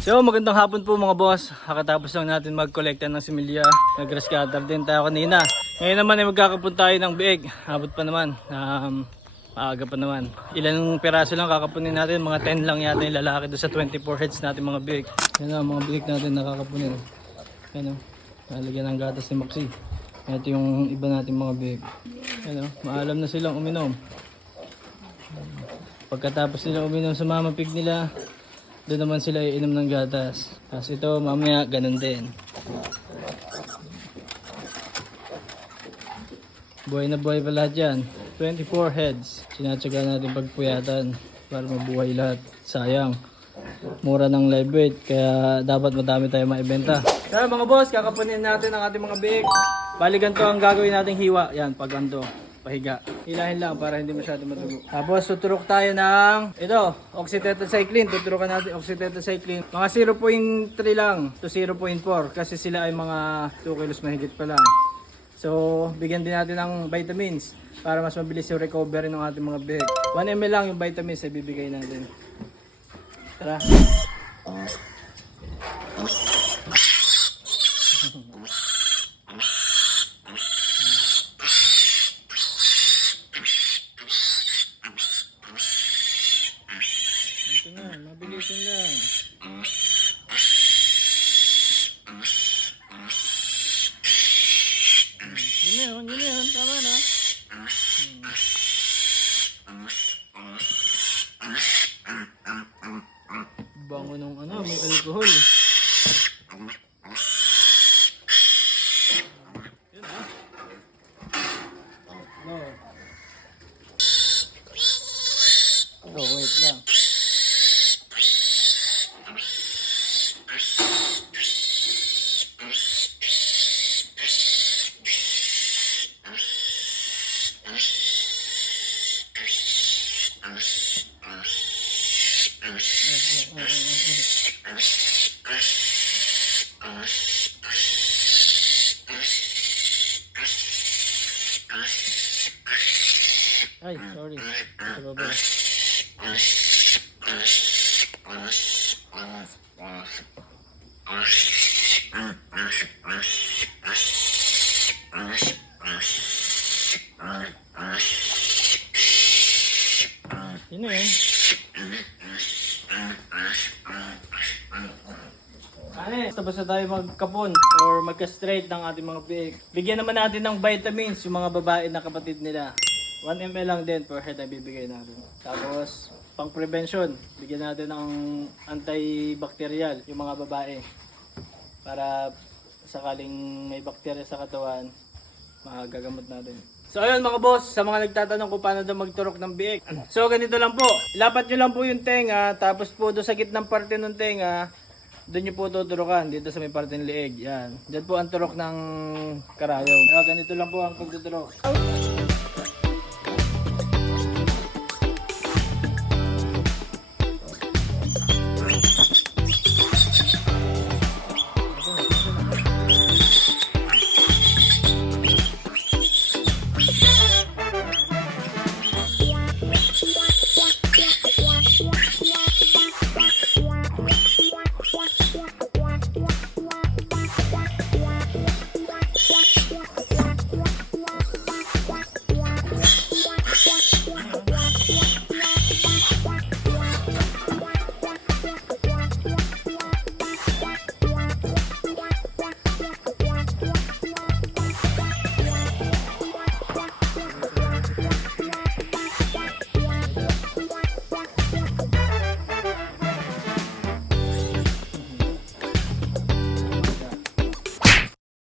So magandang hapon po mga boss. Kakatapos lang natin mag-collecta ng similya. Nag-grass cutter din tayo kanina. Ngayon naman ay magkakapun tayo ng biig. Abot pa naman. Maaga pa naman. Ilang piraso lang kakapunin natin. Mga 10 lang yata yung lalaki doon sa 24 heads natin mga biig. Yan ang mga biig natin nakakapunin. Yan o. Nalagyan ng gatas ni Maxi. Ito yung iba natin mga biig. Yan o. Maalam na silang uminom. Pagkatapos nila uminom sa mama pig nila, doon naman sila iinom ng gatas. Tapos ito mamaya ganun din. Buhay na buhay pa lahat yan. 24 heads. Sinatsaga natin pagpuyatan para mabuhay lahat. Sayang. Mura ng live weight kaya dapat madami tayo maibenta. Kaya mga boss, kakapunin natin ang ating mga biig. Bali ganito ang gagawin nating hiwa. Yan, pag ganito. Pahiga. Hilahin lang para hindi masyado matugo. Tapos tuturok tayo ng ito, oxytetracycline. Tuturokan natin oxytetracycline. Mga 0.3 lang to 0.4 kasi sila ay mga 2 kilos mahigit pa lang. So, bigyan din natin ng vitamins para mas mabilis yung recovery ng ating mga big. 1 ml lang yung vitamins ay bibigay natin. Tara. Ito na, mabilisin lang. Yun na yun, tama na. Bango nung ano, may alcohol. Yun ha. No. Oh, wait lang. Ay, sorry. Sa baba. Yun na yun. Basta tayo magkapon or magka-straight ng ating mga biig. Bigyan naman natin ng vitamins yung mga babae na kapatid nila. 1 ml lang din per head ay bibigay natin. Tapos, pang prevention, bigyan natin ng antibacterial yung mga babae. Para sakaling may bakterya sa katawan, magagamot natin. So ayun mga boss, sa mga nagtatanong kung paano daw magturok ng biik. So ganito lang po, ilapat nyo lang po yung tenga, tapos po doon sa gitnang parte ng tenga, doon nyo po tuturokan, dito sa may parte ng leeg. Yan, dyan po ang turok ng karayo. Ganito lang po ang pagtuturok.